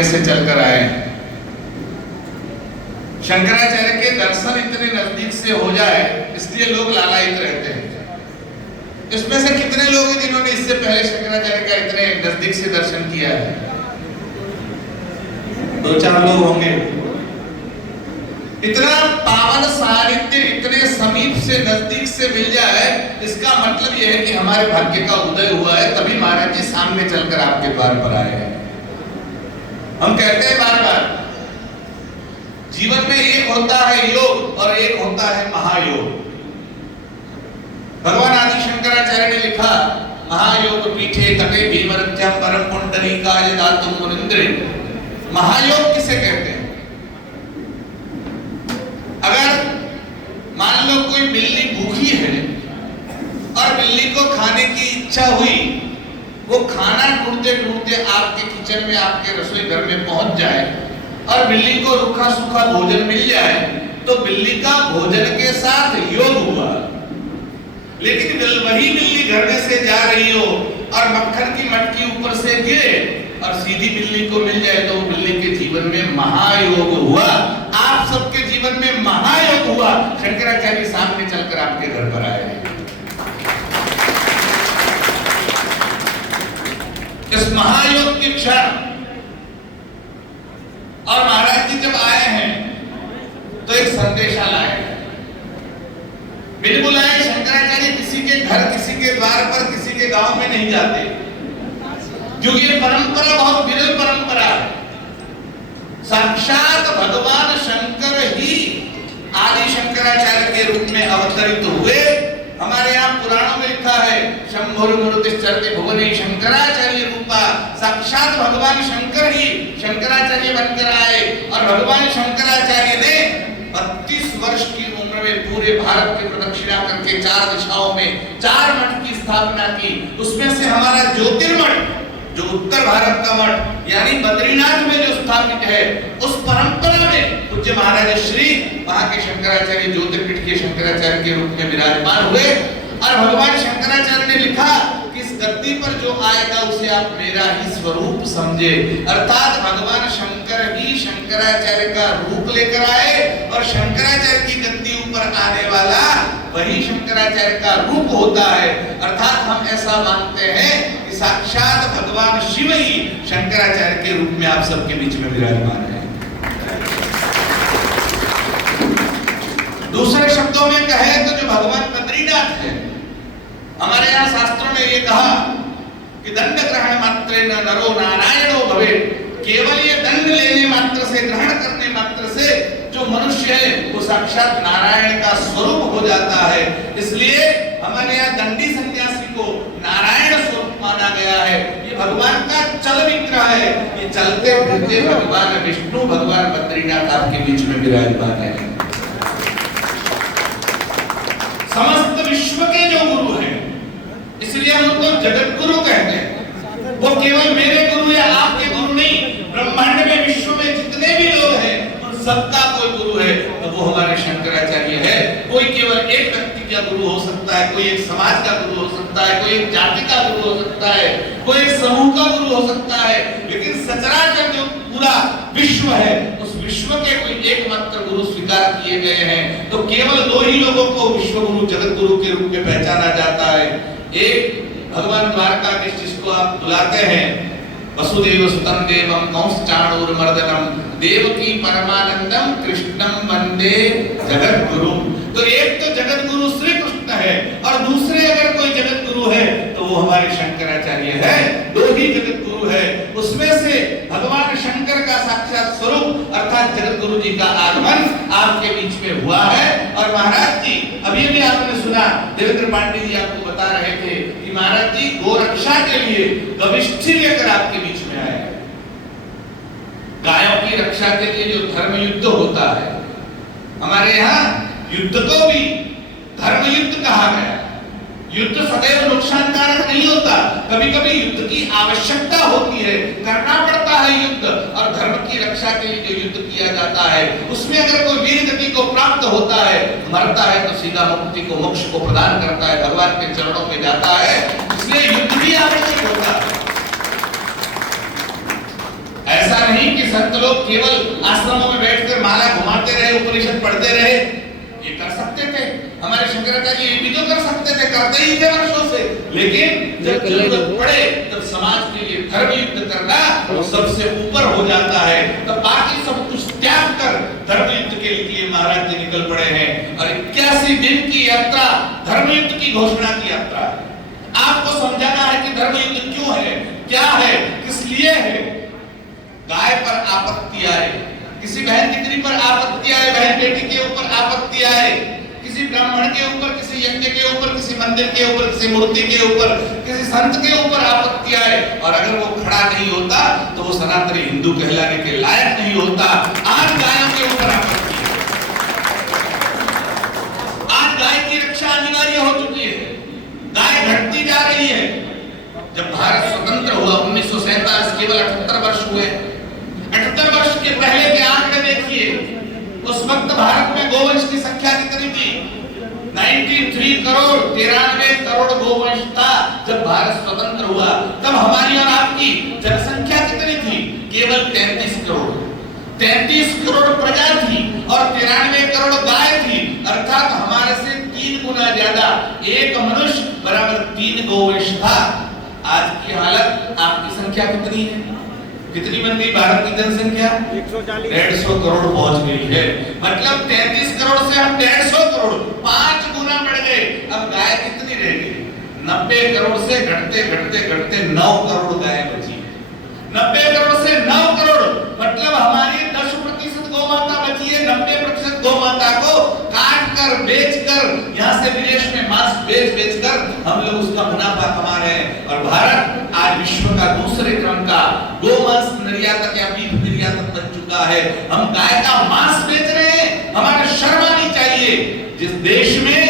सामने से चलकर आए हैं। शंकराचार्य के दर्शन इतने नजदीक से हो जाए इसलिए लोग लालायित रहते हैं। इसमें से कितने लोग हैं जिन्होंने इससे पहले शंकराचार्य का इतने नजदीक से दर्शन किया है? 2-4 लोग होंगे। इतना पावन सानिध्य इतने समीप से नजदीक से मिल जाए, इसका मतलब यह है कि हमारे भाग्य का उदय हुआ है, तभी महाराज जी सामने चलकर आपके द्वार पर आए हैं। हम कहते हैं बार बार, जीवन में एक होता है योग और एक होता है महायोग। भगवान आदि शंकराचार्य ने लिखा, महायोग पीठे तटे भीमरथ्यम परम पुंडरीकाय दातुम मुनिंद्रे। महायोग किसे कहते हैं? अगर मान लो कोई बिल्ली भूखी है और बिल्ली को खाने की इच्छा हुई, वो खाना ढूंढते ढूंढते आपके किचन में, आपके रसोई घर में पहुंच जाए और बिल्ली को रूखा सूखा भोजन मिल जाए, तो बिल्ली का भोजन के साथ योग हुआ। लेकिन वही बिल्ली घर में से जा रही हो और मक्खन की मटकी ऊपर से गिरे और सीधी बिल्ली को मिल जाए, तो बिल्ली के जीवन में महायोग हुआ। आप सबके जीवन में महायोग हुआ। शंकराचार्य सामने चलकर आपके घर पर आए हैं। इस महायोग की क्षण, और महाराज जी जब आए हैं तो एक संदेशा लाए हैं। बिन बुलाए शंकराचार्य किसी के घर, किसी के द्वार पर, किसी के गांव में नहीं जाते, क्योंकि ये परंपरा बहुत विरल परंपरा है। साक्षात भगवान शंकर ही आदि शंकराचार्य के रूप में अवतरित हुए। हमारे यहाँ पुराणों में लिखा है, शंभुर्मूर्तिश्चरति भुवने शंकराचार्य रूपा। साक्षात भगवान शंकर ही शंकराचार्य बनकर आए और भगवान शंकराचार्य ने 32 वर्ष की उम्र में पूरे भारत की प्रदक्षिणा करके 4 दिशाओं में 4 मठ की स्थापना की। उसमें से हमारा ज्योतिर्मठ, जो उत्तर भारत का मठ यानी बद्रीनाथ में जो स्थापित है, उस परंपरा में पूज्य महाराज श्री वहां के शंकराचार्य ज्योतिर्पीठ के शंकराचार्य के रूप में विराजमान हुए। और भगवान शंकराचार्य ने लिखा कि इस गद्दी पर जो आएगा उसे आप मेरा ही स्वरूप समझे। अर्थात भगवान शंकर ही शंकराचार्य का रूप लेकर आए और शंकराचार्य की गद्दी ऊपर आने वाला वही शंकराचार्य का रूप होता है। अर्थात हम ऐसा मानते हैं कि साक्षात भगवान शिव ही शंकराचार्य के रूप में आप सबके बीच में विराजमान है। दूसरे शब्दों में कहे तो जो भगवान बद्रीनाथ है, हमारे यहाँ शास्त्रों में ये कहा कि दंड ग्रहण मात्रेण नरो नारायणो भवेत्। केवल ये दंड लेने मात्र से, ग्रहण करने मात्र से जो मनुष्य है वो साक्षात नारायण का स्वरूप हो जाता है। इसलिए हमारे यहाँ दंडी सन्यासी को नारायण स्वरूप माना गया है। ये भगवान का चल विग्रह है। ये चलते फिरते भगवान विष्णु, भगवान बद्रीनाथ आपके बीच में विराजमान है। समस्त विश्व के जो गुरु हैं, इसलिए हम उनको जगत गुरु कहते हैं। वो केवल मेरे गुरु या आपके गुरु नहीं, ब्रह्मांड में, विश्व में जितने भी लोग हैं उन सबका कोई गुरु है, तो वो हमारे शंकराचार्य है। कोई केवल एक व्यक्ति का गुरु हो सकता है, कोई एक समाज का गुरु हो सकता है, कोई एक जाति का गुरु हो सकता है, कोई एक समूह का गुरु हो सकता है, लेकिन सचराचर जो पूरा विश्व है उस विश्व के कोई एकमात्र गुरु स्वीकार किए गए हैं। तो केवल 2 ही लोगों को विश्व गुरु, जगत गुरु के रूप में पहचाना जाता है। एक भगवान द्वारकाधीश जिसको आप बुलाते हैं वसुदेव सुतं देवं कंसचाणूरमर्दनम देवकी परमानंदम कृष्णम वंदे जगत गुरु। तो एक तो जगत गुरु श्री कृष्ण है और दूसरे अगर कोई जगत गुरु है तो वो हमारे शंकराचार्य है। 2 ही जगत गुरु है। उसमें से भगवान शंकर का साक्षात स्वरूप अर्थात जगत गुरु जी का आगमन आपके बीच में हुआ है। और महाराज जी अभी भी आपने सुना, देवेंद्र पांडे जी आपको बता रहे थे कि महाराज जी गोरक्षा के लिए गविष्ठी लेकर आपके बीच में आए। गायों की रक्षा के लिए जो धर्म युद्ध होता है, हमारे यहाँ युद्ध को भी धर्म युद्ध कहा गया। युद्ध सदैव नुकसानकारक नहीं होता, कभी कभी युद्ध की आवश्यकता होती है, करना पड़ता है युद्ध। और धर्म की रक्षा के लिए जो युद्ध किया जाता है उसमें अगर कोई वीर गति को प्राप्त होता है, मरता है तो सीधा मुक्ति को, मोक्ष को प्रदान करता है, भगवान के चरणों में जाता है। इसलिए युद्ध भी आवश्यक होता है। ऐसा नहीं कि संत लोग केवल आश्रमों में बैठकर माला घुमाते रहे, उपनिषद पढ़ते रहे, ये कर सकते थे। हमारे शंकराचार्य ये भी तो कर सकते थे, करते ही थे वर्षों से। लेकिन जब जरूरत पड़े तब समाज के लिए धर्म युद्ध करना वो सबसे ऊपर हो जाता है। तब बाकी सब कुछ त्याग कर धर्म युद्ध के लिए महाराज जी निकल पड़े हैं। और 81 दिन की यात्रा धर्म युद्ध की घोषणा की यात्रा है। आपको समझाना है कि धर्म युद्ध क्यों है, क्या है, किस लिए है। गाय पर आपत्ति आए, किसी बहन दीकरी पर आपत्ति आए, बहन बेटी के ऊपर आपत्ति आए, किसी ब्राह्मण के ऊपर, किसी यज्ञ के ऊपर, किसी मंदिर के ऊपर, किसी मूर्ति के ऊपर, किसी संत के ऊपर आपत्ति आए, और अगर वो खड़ा नहीं होता तो वो सनातनी हिंदू कहलाने के लायक नहीं होता। आज गायों के ऊपर आपत्ति है, आज गाय की रक्षा अनिवार्य हो चुकी है, गाय घटती जा रही है। जब भारत स्वतंत्र हुआ 1947, केवल 78 वर्ष हुए। 78 वर्ष के पहले के आंकड़े देखिए, उस वक्त भारत में गोवंश की संख्या कितनी थी? 93 करोड़, 93 करोड़ गोवंश था जब भारत स्वतंत्र हुआ। तब हमारी और आपकी जनसंख्या कितनी थी? केवल 33 करोड़। 33 करोड़ प्रजा थी और 93 करोड़ गाय थी, अर्थात हमारे से 3 गुना ज्यादा। एक मनुष्य बराबर 3 गोवंश था। आज की हालत, आपकी संख्या कितनी है? कितनी बन गई भारत की जनसंख्या? 150 करोड़ पहुंच गई है। मतलब 33 करोड़ से हम 150 करोड़, 5 गुना बढ़ गए। अब गाय कितनी रह गई? 90 करोड़ से घटते घटते घटते 9 करोड़ गाय बची। 90 करोड़ से 9 करोड़, मतलब हमारी 10% गौमाता बची है। 90% गौमाता को काट कर, बेच कर, यहाँ से विदेश में मांस बेच कर हम लोग उसका मुनाफा कमा रहे हैं। और भारत आज विश्व का दूसरे क्रम का गोमांस निर्यातक या मीट निर्यातक बन चुका है। हम गाय का मांस बेच रहे हैं, हमारे शर्म आनी चाहिए। जिस देश में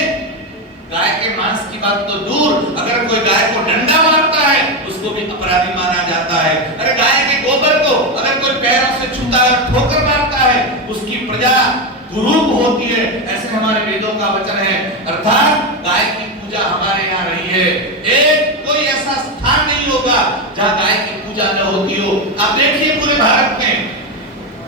गाय के मांस की बात तो दूर, अगर कोई गाय को डंडा मारता है उसको भी अपराधी माना जाता है। अरे गाय के गोबर को अगर कोई पैरों से छूता है, ठोकर मारता है, उसकी प्रजा कुरूप होती है। ऐसे हमारे वेदों का वचन है। अर्थात गाय की पूजा हमारे यहाँ रही है। एक कोई ऐसा स्थान नहीं होगा जहाँ गाय की पूजा न होती हो। आप देखिए पूरे भारत में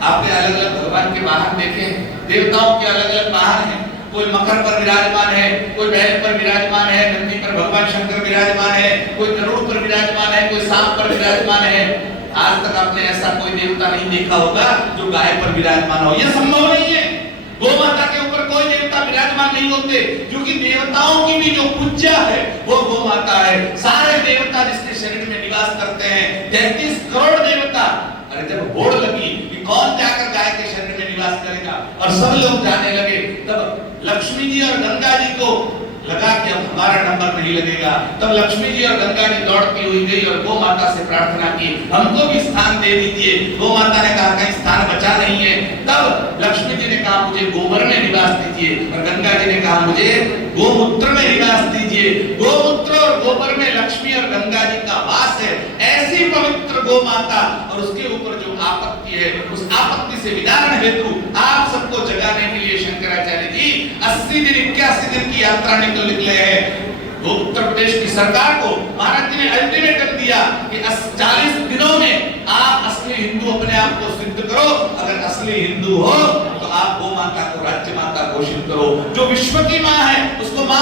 आपने अलग अलग भगवान के वाहन देखे, देवताओं के अलग अलग वाहन हैं। कोई मकर पर विराजमान है, कोई बैल पर विराजमान है, नंदी पर भगवान शंकर विराजमान है, कोई गरुड़ पर विराजमान है, कोई सांप पर विराजमान है। आज तक आपने ऐसा कोई देवता नहीं देखा होगा जो गाय पर विराजमान हो। यह संभव नहीं है। गोमाता के ऊपर कोई देवता विराजमान नहीं होते, क्योंकि देवताओं की भी जो पूजा है वो गोमाता है। सारे देवता जिसके शरीर में निवास करते हैं, 33 करोड़ देवता। अरे जब होड़ लगी कि कौन जाकर गाय के शरीर में निवास करेगा और सब लोग जाने लगे, तब लक्ष्मी जी और गंगा जी को लगा कि अब हमारा नंबर नहीं लगेगा। तब लक्ष्मी जी और गंगा जी दौड़ती हुई गई और गौ माता से प्रार्थना की, हमको भी स्थान दे दीजिए। गौ माता ने कहा कहीं स्थान बचा नहीं है। तब लक्ष्मी जी ने कहा मुझे गोबर में निवास दीजिए, और गंगा जी ने कहा मुझे गोमूत्र में निवास दीजिए। गोमूत्र और गोबर में लक्ष्मी और गंगा जी का वास है। ऐसी पवित्र गौ माता और उसके ऊपर जो आपत्ति है, उस आपत्ति से विदारण हेतु आप सबको जगाने के लिए शंकराचार्य जी 80 दिन 81 दिन की यात्रा निकले हैं। उत्तर प्रदेश की सरकार को महाराज जी ने अल्टीमेटम दिया कि 40 दिनों में आप असली हिंदू अपने आप को सिद्ध करो। अगर असली हिंदू हो तो आप गौ माता को राज्य माता घोषित करो। जो विश्व की माँ है उसको माँ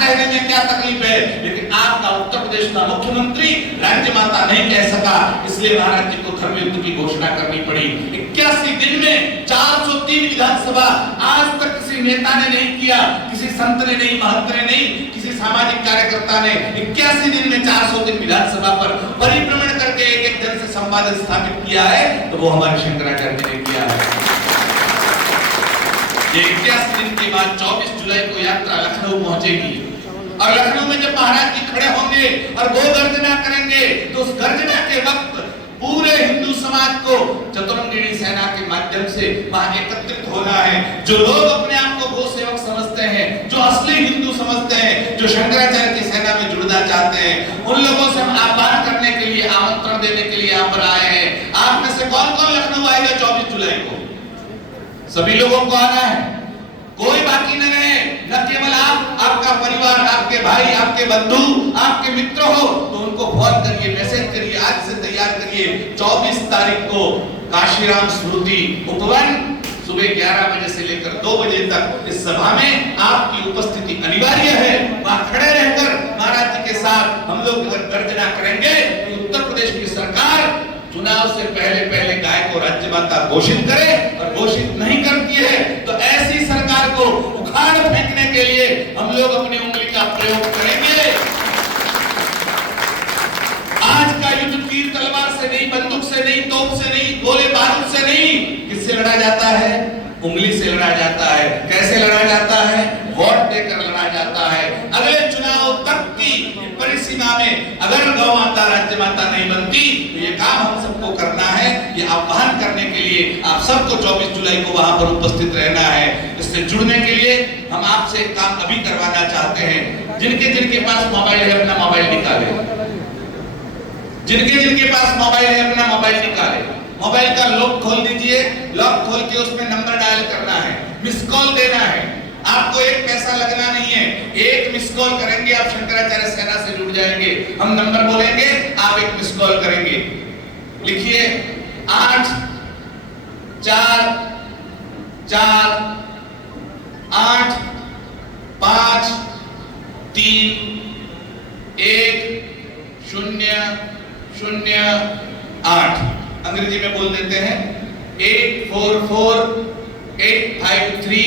कहने में क्या तकलीफ है, लेकिन आपका उत्तर प्रदेश का मुख्यमंत्री राज्य माता नहीं कह सका, इसलिए महाराज जी को धर्म युद्ध की घोषणा करनी पड़ी। 81 दिन में 403 विधानसभा, आज तक किसी नेता ने नहीं किया, किसी संत ने नहीं, महंत ने नहीं, किसी सामाजिक कार्यकर्ता ने 81 दिन में 403 विधानसभा पर परिभ्रमण करके एक एक जन से संवाद स्थापित किया है, तो वो हमारे शंकराचार्य जी ने किया है। ये 81 दिन के बाद 24 जुलाई को यात्रा लखनऊ पहुंचेगी, और लखनऊ में जब महाराज जी खड़े होंगे और गो गर्जना करेंगे, तो उस गर्जना के वक्त पूरे हिंदू समाज को चतुरंगिणी सेना के माध्यम से वहां एकत्रित होना है। जो लोग अपने आप को गो सेवक समझते हैं, जो असली हिंदू समझते हैं, जो शंकराचार्य की सेना में जुड़ना चाहते हैं, उन लोगों से हम आह्वान करने के लिए, आमंत्रण देने के लिए यहाँ पर आए हैं। आप में से कौन कौन लखनऊ आएगा 24 जुलाई को? सभी लोगों को आना है। कोई बाकी न रहे, न केवल आप, आपका परिवार, आपके भाई, आपके बंधु, आपके मित्र हो तो उनको फोन करिए, मैसेज करिए, आज से तैयार करिए। 24 तारीख को काशीराम स्मृति उपवन सुबह 11 बजे से लेकर 2 बजे तक इस सभा में आपकी उपस्थिति अनिवार्य है। वहां खड़े रहकर महाराज जी के साथ हम लोग गर्जना करेंगे कि उत्तर प्रदेश की सरकार चुनाव से पहले गाय को राज्य माता घोषित करे, और घोषित नहीं करती है तो ऐसी सरकार को उखाड़ फेंकने के लिए हम लोग अपनी उंगली का प्रयोग करेंगे। आज का युद्ध तीर तलवार से नहीं, बंदूक से नहीं, तोप से नहीं, गोले बारूद से नहीं, किससे लड़ा जाता है? उंगली से लड़ा जाता है। कैसे लड़ा जाता है? वोट देकर लड़ा जाता है। अगले चुनाव तक की परिसीमा में अगर गौ माता राज्य माता नहीं बनती तो ये काम हम सबको करना है। ये आह्वान करने के लिए आप सबको 24 जुलाई को वहां पर उपस्थित रहना है। इससे जुड़ने के लिए हम आपसे एक काम अभी करवाना चाहते हैं। जिनके पास मोबाइल है अपना मोबाइल निकाले, जिनके पास मोबाइल है अपना मोबाइल निकाले, मोबाइल का लॉक खोल दीजिए, लॉक खोल के उसमें नंबर डायल करना है, मिस कॉल देना है। आपको एक पैसा लगना नहीं है, एक मिस कॉल करेंगे आप शंकराचार्य सेना से जुड़ जाएंगे। हम नंबर बोलेंगे, आप एक मिस कॉल करेंगे। लिखिए 8 4 4 8 5 3 1 0 0 8। अंग्रेजी में बोल देते हैं 844 853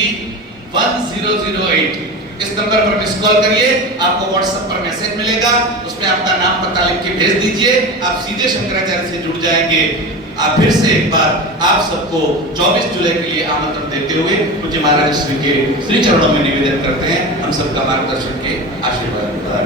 1008। इस नंबर पर मिस कॉल करिए, आपको व्हाट्सएप पर मैसेज मिलेगा, उसमें आपका नाम पता लिख के भेज दीजिए, आप सीधे शंकराचार्य से जुड़ जाएंगे। आप फिर से एक बार आप सबको 24 जुलाई के लिए आमंत्रण देते हुए पूज्य महाराज श्री के श्री चरणों में निवेदन करते हैं, हम सबका मार्गदर्शन के आशीर्वाद।